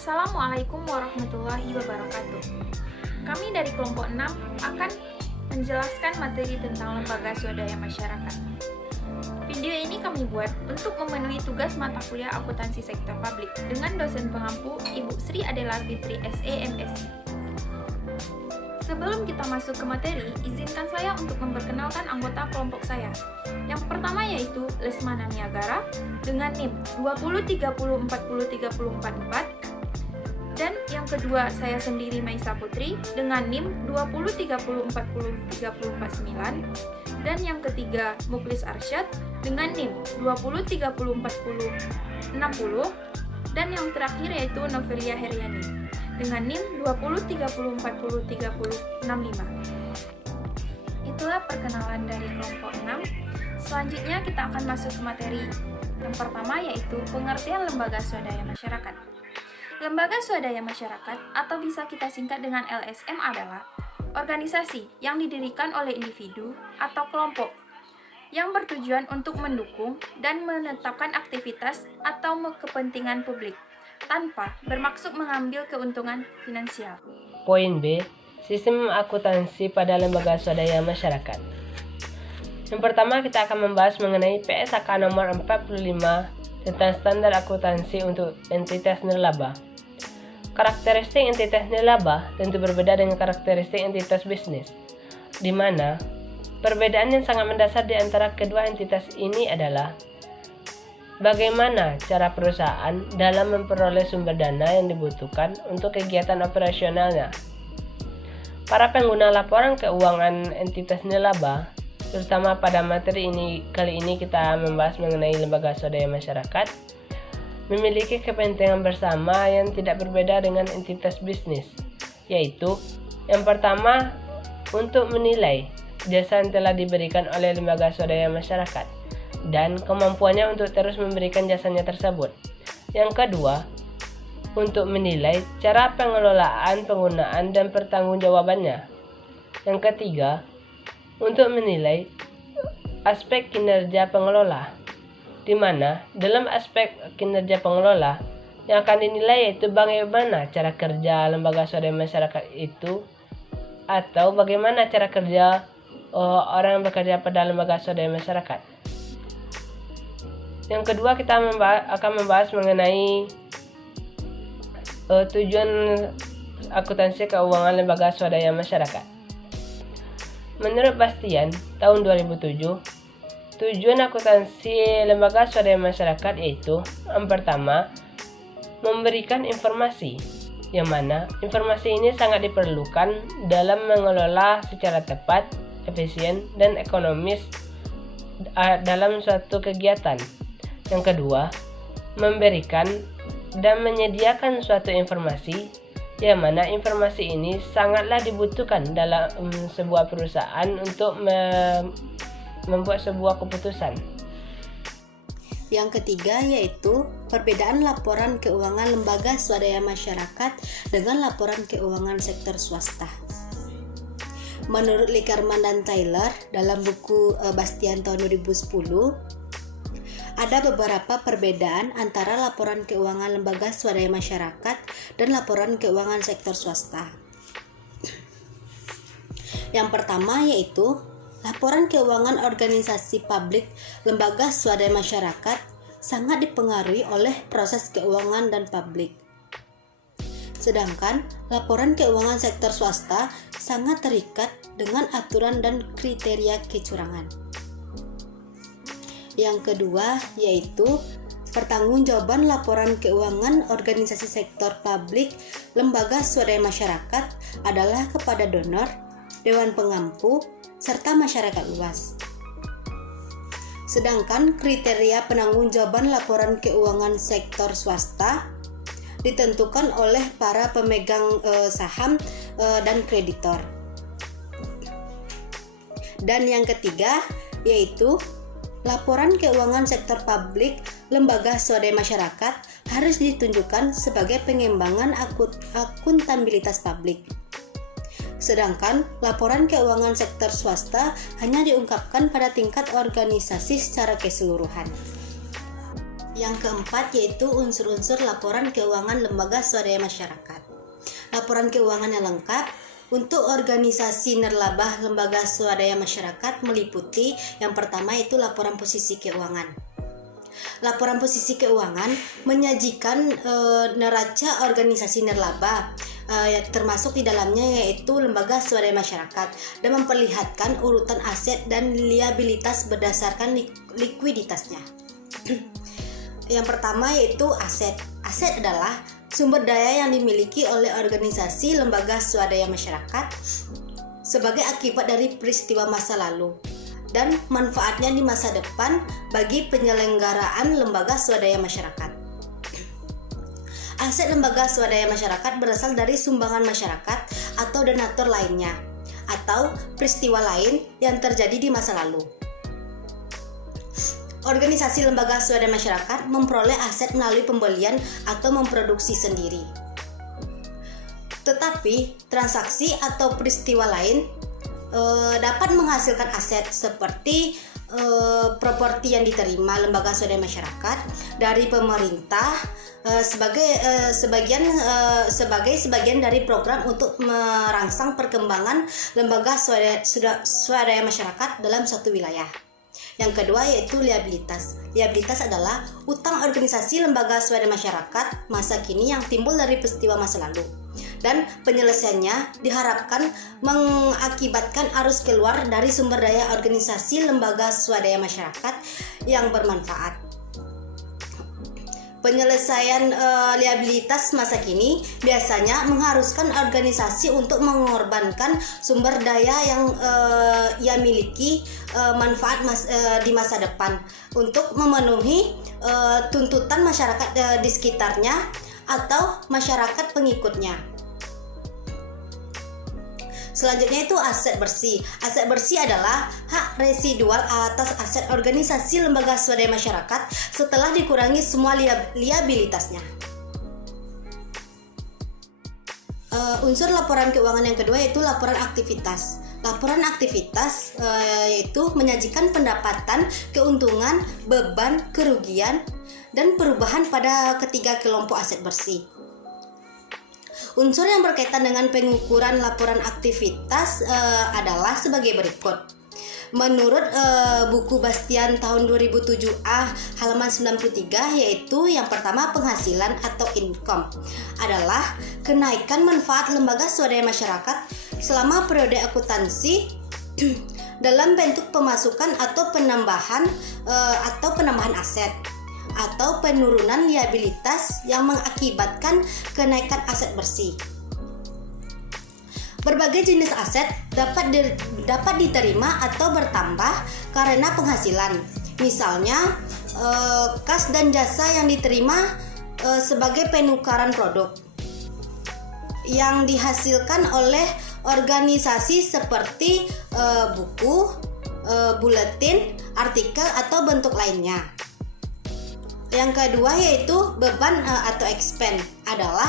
Assalamualaikum warahmatullahi wabarakatuh. Kami dari kelompok 6 akan menjelaskan materi tentang lembaga swadaya masyarakat. Video ini kami buat untuk memenuhi tugas mata kuliah akuntansi sektor publik dengan dosen pengampu Ibu Sri Adela Fitri SE MSc. Sebelum kita masuk ke materi, izinkan saya untuk memperkenalkan anggota kelompok saya. Yang pertama yaitu Lesmana Niagara dengan NIM 203040344, dan yang kedua saya sendiri Maisa Putri dengan NIM 203040349, dan yang ketiga Muklis Arsyad dengan NIM 2030460, dan yang terakhir yaitu Novelia Heriani dengan NIM 203040365. Itulah perkenalan dari kelompok 6. Selanjutnya kita akan masuk ke materi. Yang pertama yaitu pengertian lembaga swadaya masyarakat. Lembaga swadaya masyarakat atau bisa kita singkat dengan LSM adalah organisasi yang didirikan oleh individu atau kelompok yang bertujuan untuk mendukung dan menetapkan aktivitas atau kepentingan publik tanpa bermaksud mengambil keuntungan finansial. Poin B. Sistem akuntansi pada lembaga swadaya masyarakat. Yang pertama kita akan membahas mengenai PSAK nomor 45 tentang standar akuntansi untuk entitas nirlaba. Karakteristik entitas nirlaba tentu berbeda dengan karakteristik entitas bisnis, di mana perbedaan yang sangat mendasar di antara kedua entitas ini adalah bagaimana cara perusahaan dalam memperoleh sumber dana yang dibutuhkan untuk kegiatan operasionalnya. Para pengguna laporan keuangan entitas nirlaba, terutama pada materi kali ini kita membahas mengenai lembaga swadaya masyarakat, memiliki kepentingan bersama yang tidak berbeda dengan entitas bisnis, yaitu yang pertama untuk menilai jasa yang telah diberikan oleh lembaga swadaya masyarakat dan kemampuannya untuk terus memberikan jasanya tersebut. Yang kedua, untuk menilai cara pengelolaan, penggunaan, dan pertanggungjawabannya. Yang ketiga, untuk menilai aspek kinerja pengelola, di mana dalam aspek kinerja pengelola yang akan dinilai yaitu bagaimana cara kerja lembaga swadaya masyarakat itu, atau bagaimana cara kerja orang yang bekerja pada lembaga swadaya masyarakat. Yang kedua kita akan membahas mengenai tujuan akuntansi keuangan lembaga swadaya masyarakat. Menurut Bastian tahun 2007, tujuan akuntansi lembaga swadaya masyarakat yaitu yang pertama, memberikan informasi, yang mana informasi ini sangat diperlukan dalam mengelola secara tepat, efisien, dan ekonomis dalam suatu kegiatan. Yang kedua, memberikan dan menyediakan suatu informasi, yang mana informasi ini sangatlah dibutuhkan dalam sebuah perusahaan untuk membuat sebuah keputusan. Yang ketiga yaitu perbedaan laporan keuangan lembaga swadaya masyarakat dengan laporan keuangan sektor swasta. Menurut Likerman dan Taylor dalam buku Bastian tahun 2010, ada beberapa perbedaan antara laporan keuangan lembaga swadaya masyarakat dan laporan keuangan sektor swasta. Yang pertama yaitu laporan keuangan organisasi publik lembaga swadaya masyarakat sangat dipengaruhi oleh proses keuangan dan publik. Sedangkan laporan keuangan sektor swasta sangat terikat dengan aturan dan kriteria kecurangan. Yang kedua yaitu pertanggungjawaban laporan keuangan organisasi sektor publik lembaga swadaya masyarakat adalah kepada donor, dewan pengampu, serta masyarakat luas. Sedangkan kriteria penanggung-jawaban laporan keuangan sektor swasta ditentukan oleh para pemegang saham dan kreditor. Dan yang ketiga yaitu laporan keuangan sektor publik lembaga swadaya masyarakat harus ditunjukkan sebagai pengembangan akuntabilitas publik. Sedangkan laporan keuangan sektor swasta hanya diungkapkan pada tingkat organisasi secara keseluruhan. Yang keempat yaitu unsur-unsur laporan keuangan lembaga swadaya masyarakat. Laporan keuangan yang lengkap untuk organisasi nirlaba lembaga swadaya masyarakat meliputi yang pertama yaitu laporan posisi keuangan. Laporan posisi keuangan menyajikan neraca organisasi nirlaba, termasuk di dalamnya yaitu lembaga swadaya masyarakat, dan memperlihatkan urutan aset dan liabilitas berdasarkan likuiditasnya. Yang pertama yaitu aset. Aset adalah sumber daya yang dimiliki oleh organisasi lembaga swadaya masyarakat sebagai akibat dari peristiwa masa lalu dan manfaatnya di masa depan bagi penyelenggaraan lembaga swadaya masyarakat. Aset lembaga swadaya masyarakat berasal dari sumbangan masyarakat atau donatur lainnya atau peristiwa lain yang terjadi di masa lalu. Organisasi lembaga swadaya masyarakat memperoleh aset melalui pembelian atau memproduksi sendiri. Tetapi transaksi atau peristiwa lain dapat menghasilkan aset seperti properti yang diterima lembaga swadaya masyarakat dari pemerintah sebagai sebagian dari program untuk merangsang perkembangan lembaga swadaya masyarakat dalam suatu wilayah. Yang kedua yaitu liabilitas. Liabilitas adalah utang organisasi lembaga swadaya masyarakat masa kini yang timbul dari peristiwa masa lalu, dan penyelesaiannya diharapkan mengakibatkan arus keluar dari sumber daya organisasi lembaga swadaya masyarakat yang bermanfaat. Penyelesaian liabilitas masa kini biasanya mengharuskan organisasi untuk mengorbankan sumber daya yang ia miliki manfaat di masa depan untuk memenuhi tuntutan masyarakat di sekitarnya atau masyarakat pengikutnya. Selanjutnya itu aset bersih. Aset bersih adalah hak residual atas aset organisasi lembaga swadaya masyarakat setelah dikurangi semua liabilitasnya. Unsur laporan keuangan yang kedua yaitu laporan aktivitas. Laporan aktivitas yaitu menyajikan pendapatan, keuntungan, beban, kerugian, dan perubahan pada ketiga kelompok aset bersih. Unsur yang berkaitan dengan pengukuran laporan aktivitas adalah sebagai berikut. Menurut buku Bastian tahun 2007A halaman 93, yaitu yang pertama penghasilan atau income adalah kenaikan manfaat lembaga swadaya masyarakat selama periode akuntansi dalam bentuk pemasukan atau penambahan aset atau penurunan liabilitas yang mengakibatkan kenaikan aset bersih. Berbagai jenis aset dapat diterima atau bertambah karena penghasilan. Misalnya, kas dan jasa yang diterima sebagai penukaran produk yang dihasilkan oleh organisasi seperti buku, buletin, artikel, atau bentuk lainnya. Yang kedua yaitu beban atau expense adalah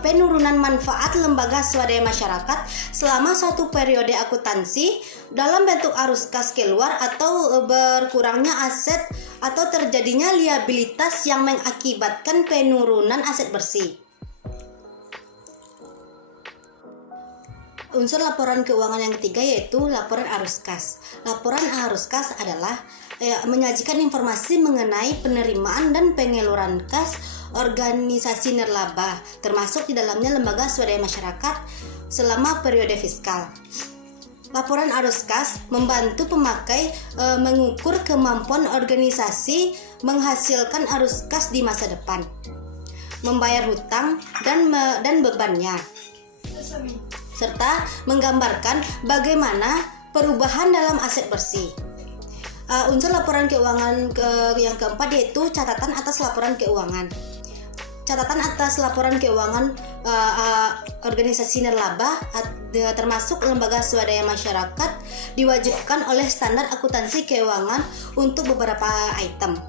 penurunan manfaat lembaga swadaya masyarakat selama suatu periode akuntansi dalam bentuk arus kas keluar atau berkurangnya aset atau terjadinya liabilitas yang mengakibatkan penurunan aset bersih. Unsur laporan keuangan yang ketiga yaitu laporan arus kas. Laporan arus kas adalah menyajikan informasi mengenai penerimaan dan penyaluran kas organisasi nirlaba, termasuk di dalamnya lembaga swadaya masyarakat selama periode fiskal. Laporan arus kas membantu pemakai mengukur kemampuan organisasi menghasilkan arus kas di masa depan, membayar hutang dan bebannya, serta menggambarkan bagaimana perubahan dalam aset bersih. Unsur laporan keuangan yang keempat yaitu catatan atas laporan keuangan. Catatan atas laporan keuangan organisasi nirlaba termasuk lembaga swadaya masyarakat diwajibkan oleh standar akuntansi keuangan untuk beberapa item.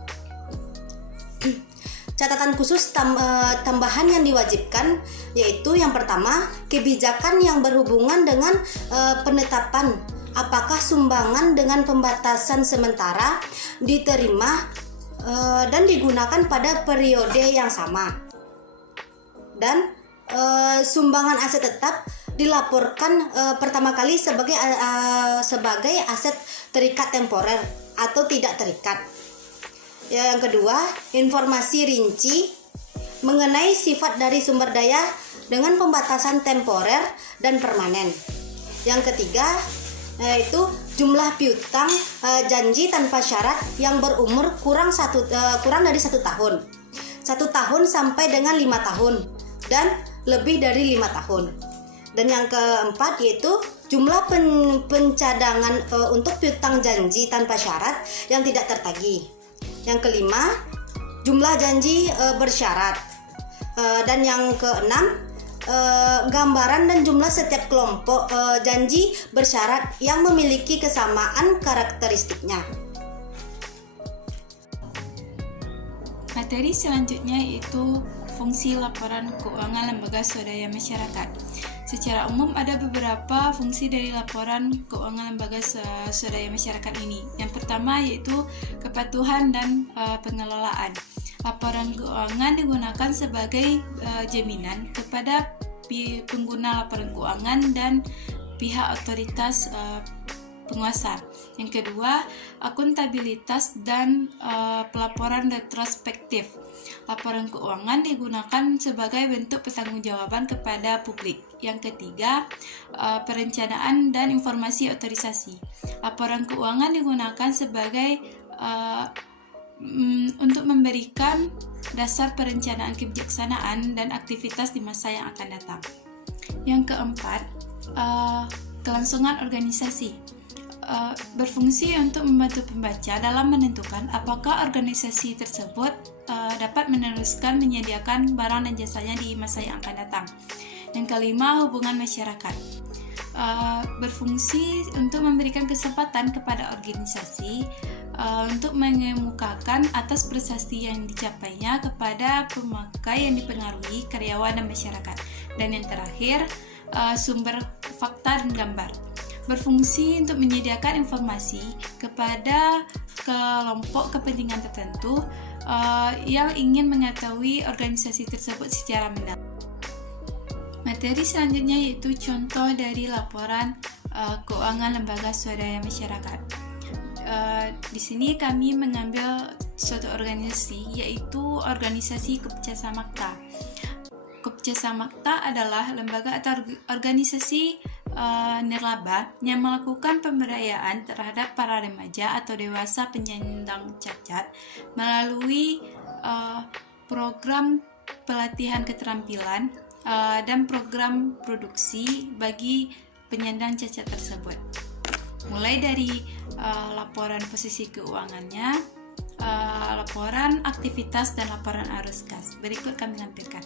Catatan khusus tambahan yang diwajibkan yaitu yang pertama, kebijakan yang berhubungan dengan penetapan apakah sumbangan dengan pembatasan sementara diterima dan digunakan pada periode yang sama. Dan sumbangan aset tetap dilaporkan pertama kali sebagai aset terikat temporer atau tidak terikat. Yang kedua, informasi rinci mengenai sifat dari sumber daya dengan pembatasan temporer dan permanen. Yang ketiga, yaitu jumlah piutang janji tanpa syarat yang berumur kurang dari 1 tahun. 1 tahun sampai dengan 5 tahun dan lebih dari 5 tahun. Dan yang keempat yaitu jumlah pencadangan untuk piutang janji tanpa syarat yang tidak tertagih. Yang kelima, jumlah janji bersyarat. Dan yang keenam, gambaran dan jumlah setiap kelompok janji bersyarat yang memiliki kesamaan karakteristiknya. Materi selanjutnya yaitu fungsi laporan keuangan lembaga swadaya masyarakat. Secara umum ada beberapa fungsi dari laporan keuangan lembaga swadaya masyarakat ini. Yang pertama yaitu kepatuhan dan pengelolaan. Laporan keuangan digunakan sebagai jaminan kepada pengguna laporan keuangan dan pihak otoritas penguasa. Yang kedua, akuntabilitas dan pelaporan retrospektif. Laporan keuangan digunakan sebagai bentuk pertanggungjawaban kepada publik. Yang ketiga, perencanaan dan informasi otorisasi. Laporan keuangan digunakan sebagai untuk memberikan dasar perencanaan kebijaksanaan dan aktivitas di masa yang akan datang. Yang keempat, kelangsungan organisasi. Berfungsi untuk membantu pembaca dalam menentukan apakah organisasi tersebut dapat meneruskan menyediakan barang dan jasanya di masa yang akan datang. Yang kelima, hubungan masyarakat. Berfungsi untuk memberikan kesempatan kepada organisasi untuk mengemukakan atas prestasi yang dicapainya kepada pemakai yang dipengaruhi karyawan dan masyarakat. Dan yang terakhir, sumber fakta dan gambar. Berfungsi untuk menyediakan informasi kepada kelompok kepentingan tertentu yang ingin mengetahui organisasi tersebut secara mendalam. Materi selanjutnya yaitu contoh dari laporan keuangan lembaga swadaya masyarakat. Di sini kami mengambil suatu organisasi yaitu organisasi Kopja Samakta. Kopja Samakta adalah lembaga atau organisasi nirlaba yang melakukan pemberdayaan terhadap para remaja atau dewasa penyandang cacat melalui program pelatihan keterampilan dan program produksi bagi penyandang cacat tersebut. Mulai dari laporan posisi keuangannya, laporan aktivitas dan laporan arus kas. Berikut kami lampirkan.